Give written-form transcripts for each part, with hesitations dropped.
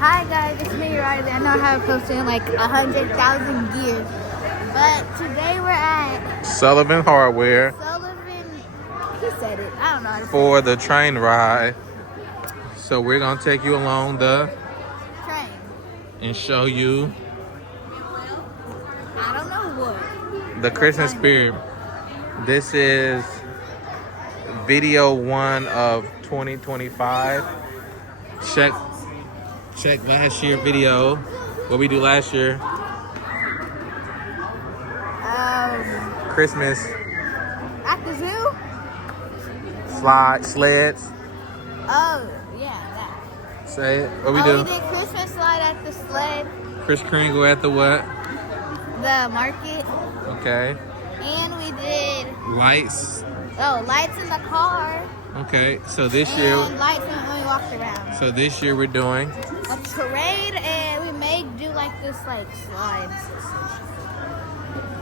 Hi guys, it's me, Rhylee. I know I haven't posted in like 100,000 years, but today we're at Sullivan Hardware Sullivan. He said it. I don't know how to say for it. the train ride. So we're gonna take you along the Train. and show you I don't know what. the Christmas spirit. This is video 1 of 2025. Check last year video. What we do last year. Christmas At the zoo? sleds. Oh, yeah, that. Say it. What we We do? did Christmas slide at the sled, Kris Kringle at the what? the market, Okay. and we did, Lights. lights in the car, Okay. So this and year. lights when we walked around. So this year we're doing. A parade, and we may do like this, like slides.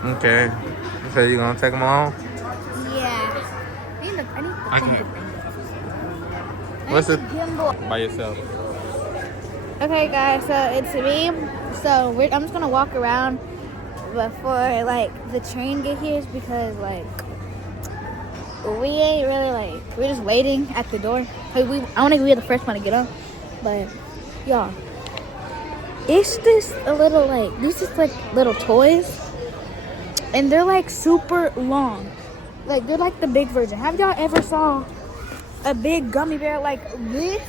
Okay. So you gonna take them along? Yeah. I need Okay. What's it? gimbal. By yourself. Okay, guys. So it's me. So I'm just gonna walk around before like the train get here, because like we ain't really like we're just waiting at the door. I want to be the first one to get on, but y'all, it's just a little like these just like little toys. And they're like super long. Like they're like the big version. Have y'all ever saw a big gummy bear like this?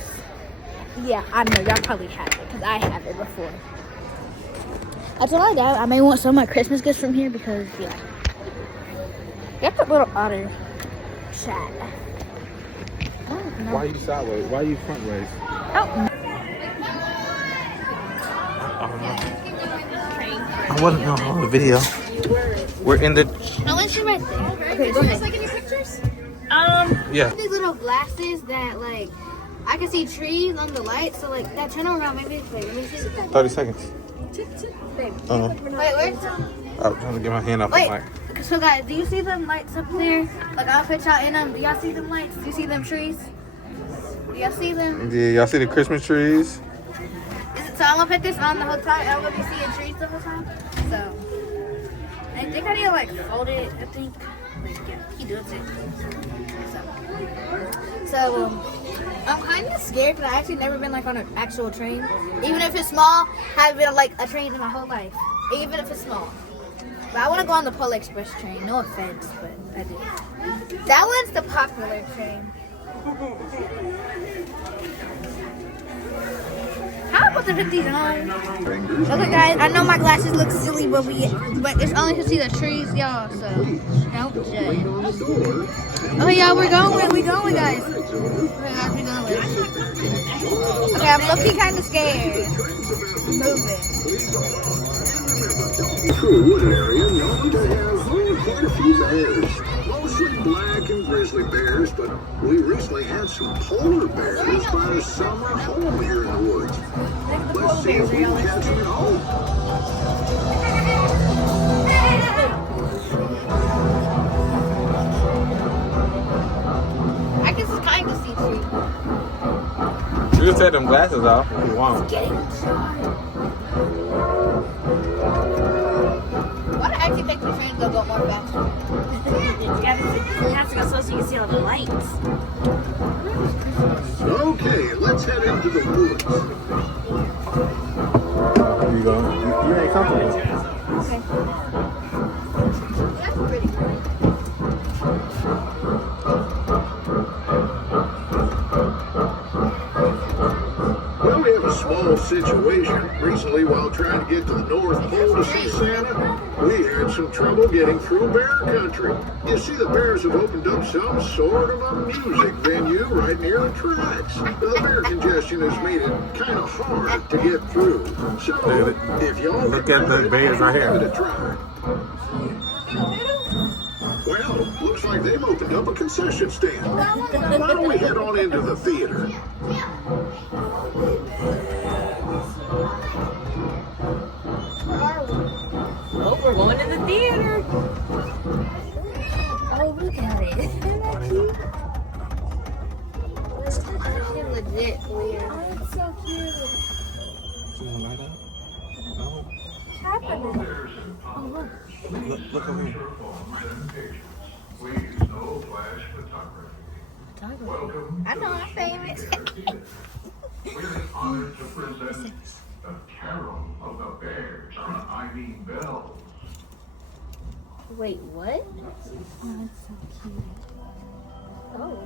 Yeah, I know y'all probably have it, because I have it before. I told my dad I may want some of my Christmas gifts from here, because yeah. Got the little otter chat. I don't know. Why are you sideways? Why are you front ways? Oh. I wasn't on the video. We're in the. No, let's sit right there. Okay, go ahead. Like any pictures? Yeah. These little glasses that like I can see trees on the light, so like that turn around maybe. Wait, let me see. 30 seconds. Babe. Uh-huh. Wait, where's I'm trying to get my hand off the Wait. mic. So guys, do you see them lights up there? Like I'll put y'all in them. Do y'all see them lights? Do you see them trees? Do y'all see them? Yeah, y'all see the Christmas trees? So I'm gonna put this on the whole time. I'm gonna be seeing trees the whole time. So I think I need to like fold it. I think. Like, yeah, he does it. So I'm kind of scared, because I actually never been like on an actual train. Even if it's small, I haven't been on like a train in my whole life. Even if it's small. But I want to go on the Polar Express train. No offense, but I do. That one's the popular train. How about to put these on? Okay, guys, I know my glasses look silly, but it's only to see the trees, y'all. So don't judge. Oh, y'all, we're going, guys. We're going. Okay, I'm looking kind of scared. Moving. Wooded area known to have quite a few bears, mostly black and grizzly bears, but we recently had some polar bears by a summer home here in the woods. Let's see if we can catch them at home. I guess it's kind of see-through. You can take them glasses off if you want. Why do I actually think the trains will go more faster? You have to go slow so you can see all the lights. Okay, let's head into the woods. You go. You ain't comfortable. Okay. That's pretty cool. Well, we have a small situation. Recently, while trying to get to the North Pole to see Santa, we had some trouble getting through bear country. You see, the bears have opened up some sort of a music venue right near the tracks. The bear congestion has made it kind of hard to get through. So, if y'all Look at the bears right here. give it a try. Well, looks like they've opened up a concession stand. Why don't we head on into the theater? Oh, we're going to the theater. Oh, look at it. Isn't that cute? This is legit weird. Oh, it's so cute. Look over here. Please, no flash photography. I know I'm famous. We're honored to present the Carol of the Bears on Ivy Bells. Wait, what? Oh, that's so cute. Oh.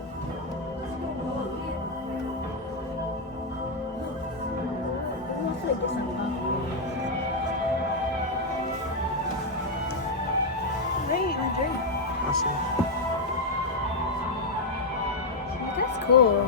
I feel like there's something. Wait, my drink. I see. That's cool.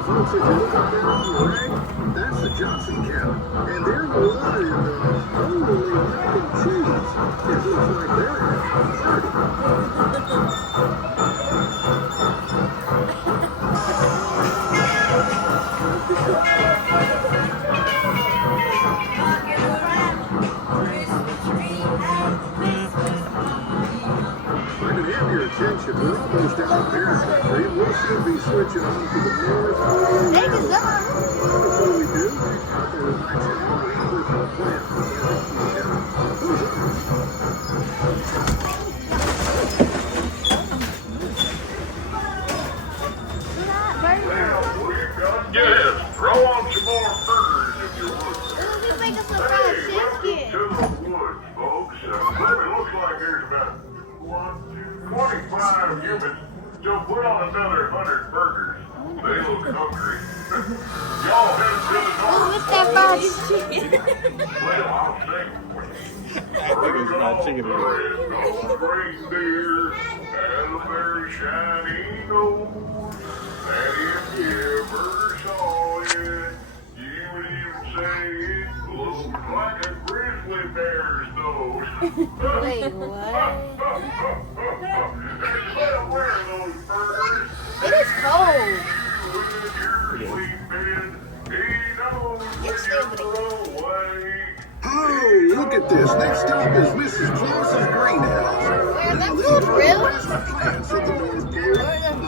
Folks, if you look up there on the right, that's the Johnson Cow. And they're loaded in holy mac and cheese. It looks like they're having a party. I can have your attention. We're almost out of bear country. We'll soon be switching on to the north. They just go. Before we do, I thought we'd mention how we personal plan. Who's up? Yes, throw on some more burgers if you would. Ooh, we make us some fried chicken. To the woods, folks. It looks like there's about 25 humans. So put on another 100 burgers. They look hungry. Y'all head to the Ooh, north. what's that fried chicken? Well, I'll sing. I think it's fried chicken. Red-nosed reindeer and a very shiny nose. And if you ever saw it, you would even say it looks like a grizzly bear's nose. Wait, what? Well, where are those burgers? It is cold. Oh, look at this. Next stop is Mrs. Claus's greenhouse. Where Now, that these food are real? plasma plants at the North Pole. I'm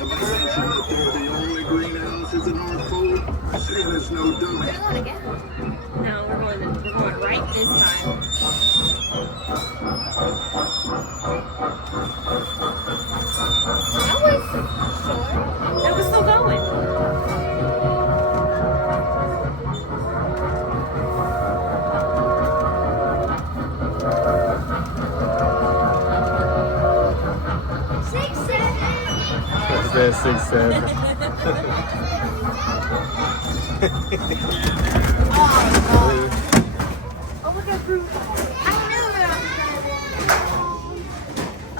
imagining that they're the only greenhouse at the North Pole. Santa's no dummy. We're going again. No, we're going right this time. That was short. No, we're still going. It says 6'7". Oh, look at fruit. I knew it.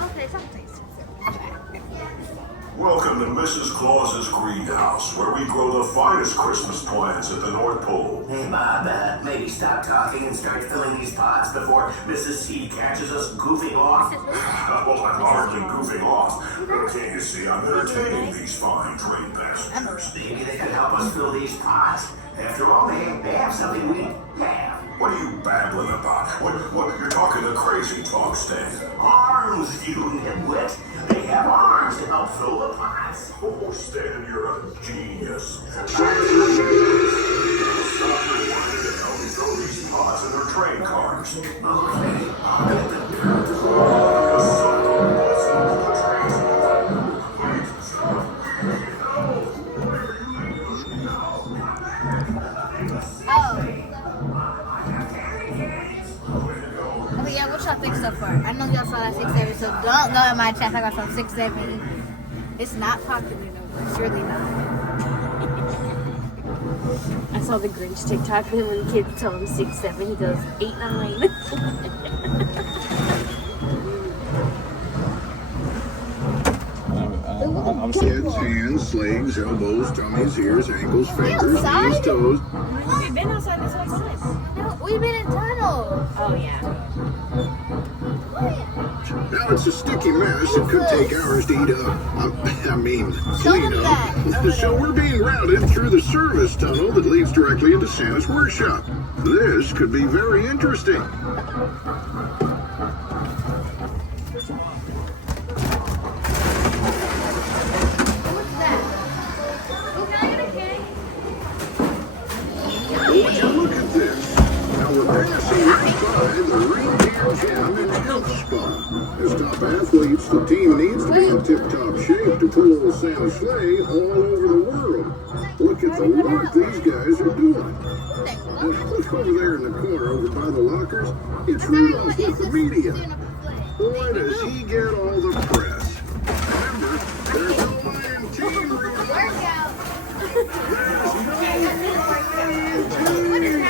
Okay, something. Welcome to Mrs. Claus's greenhouse, where we grow the finest Christmas plants at the North Pole. Hey, Bob, maybe stop talking and start filling these pots before Mrs. C catches us goofing off. Well, I'm hardly goofing off. Can't you see I'm entertaining these fine trained passengers? Maybe they could help us fill these pots. After all, they have something we have. What are you babbling about? What you're talking the crazy talk, Stan. Arms, you nitwit. They have arms to help fill the pots. Oh, Stan, you're a genius. Stop rewinding and help me throw these pots in their train cars. Okay, yeah, what y'all think so far? I know y'all saw that 6'7", so don't go in my chat. I got some 6'7". It's not popular no more. Surely not. I saw the Grinch TikTok and when the kids tell him 6'7", he goes 8'9". Heads, hands, legs, elbows, tummies, ears, ankles, fingers, knees, toes. We've been outside this whole time. No, we've been in tunnels. Oh yeah. Now it's a sticky mess. It could take hours to eat up. I mean, clean up. So we're being routed through the service tunnel that leads directly into Santa's workshop. This could be very interesting. Would you look at this? Now we're passing right by the Reindeer Gym and Health Spa. As top athletes, the team needs to be in tip-top shape to pull old Santa's sleigh all over the world. Look at the work these guys are doing. Now look over there in the corner, over by the lockers. It's Rudolph with the media. Boy, does he get all the press. Remember, there's no Lion team, Rudolph. There's no Lion team.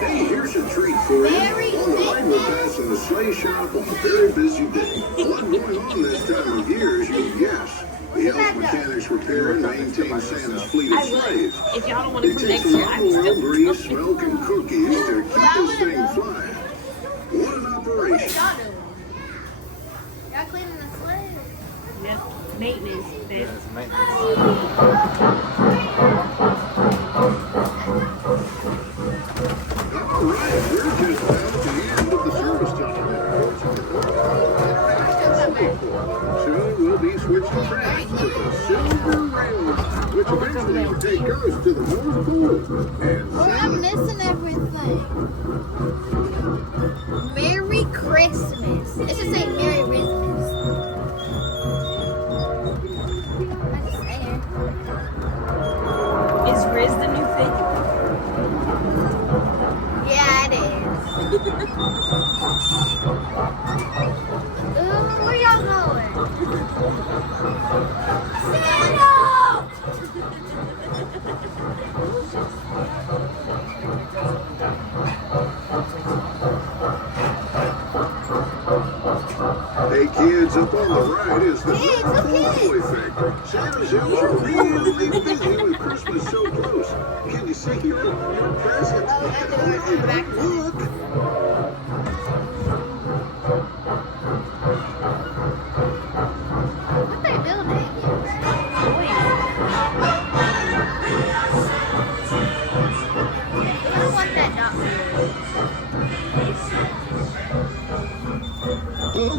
Hey, here's a treat for you. On the way, we're passing the sleigh shop on a very busy day. A lot going on this time of year, as you'd guess. The elf mechanics repair and maintain Santa's fleet of sleighs. If y'all don't want to It come takes next a year, lot I of can oil, still grease, milk, and cookies to keep this thing flying. What an operation. Y'all cleaning the sleigh? That's maintenance. All right, we're just about at the end of the service tunnel. Soon we'll be switching tracks to the Silver Railroad, which eventually will take us to the North Pole. And I'm missing everything. Merry Christmas. It should say Merry Christmas. I just saying. Is Riz the new thing? Yeah, it is. Ooh, where y'all going? Santa! hey kids, up on the right is the North Pole Factory. Santa's elves are really busy with Christmas so close. Can you see your presents? Look. What they building? I don't want that dog.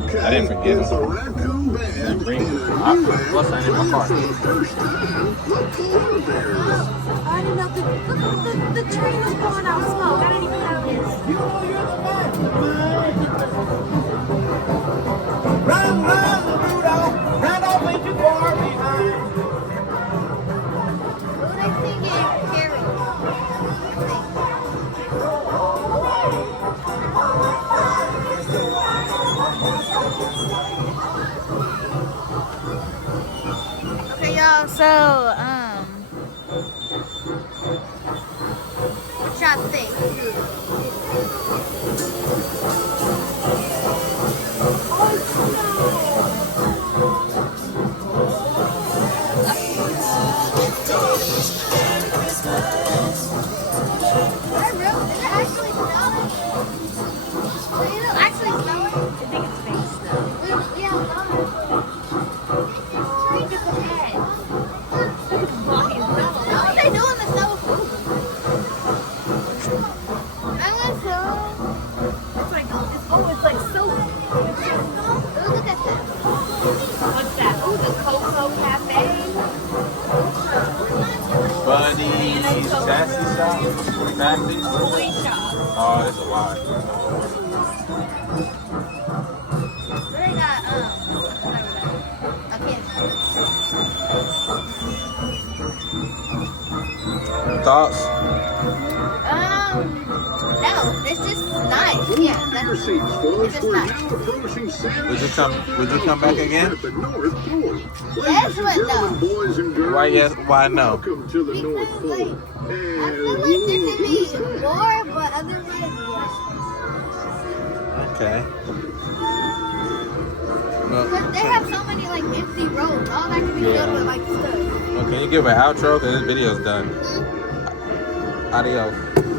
Okay, I didn't forget it's him. a raccoon band Bring in him. a new Plus, I didn't playing my car. for the first time, the polar bears. I didn't know the train was blowing out smoke. I didn't even notice. Run, run, Rudolph, run off ain't too far behind. Who they singing? Carrie. Okay, y'all. So, what y'all think? Is it actually snowing? Is it actually snowing? I think it's fake snow. Yeah, Train just ahead. what they doing the snow? I want some. It's like so. Ooh, look at this. What's that? Oh, the Cocoa Cafe. Buddy, sassy shop? Sassy? Toy shop. Oh, that's a lot. They got, okay. Thoughts? No, it's just nice. Yeah, Your that's seats, folks. It's just We're nice. now approaching Santa's Would you come back again? at the North Pole. Yes, Ladies and but no. gentlemen, boys and girls, Why yes, why no? welcome to the North Pole. I feel like there could be more, but otherwise, Okay. because they have so many like empty roads. All that can be filled with like stuff. Can you give an outro? Because this video's done. Adios.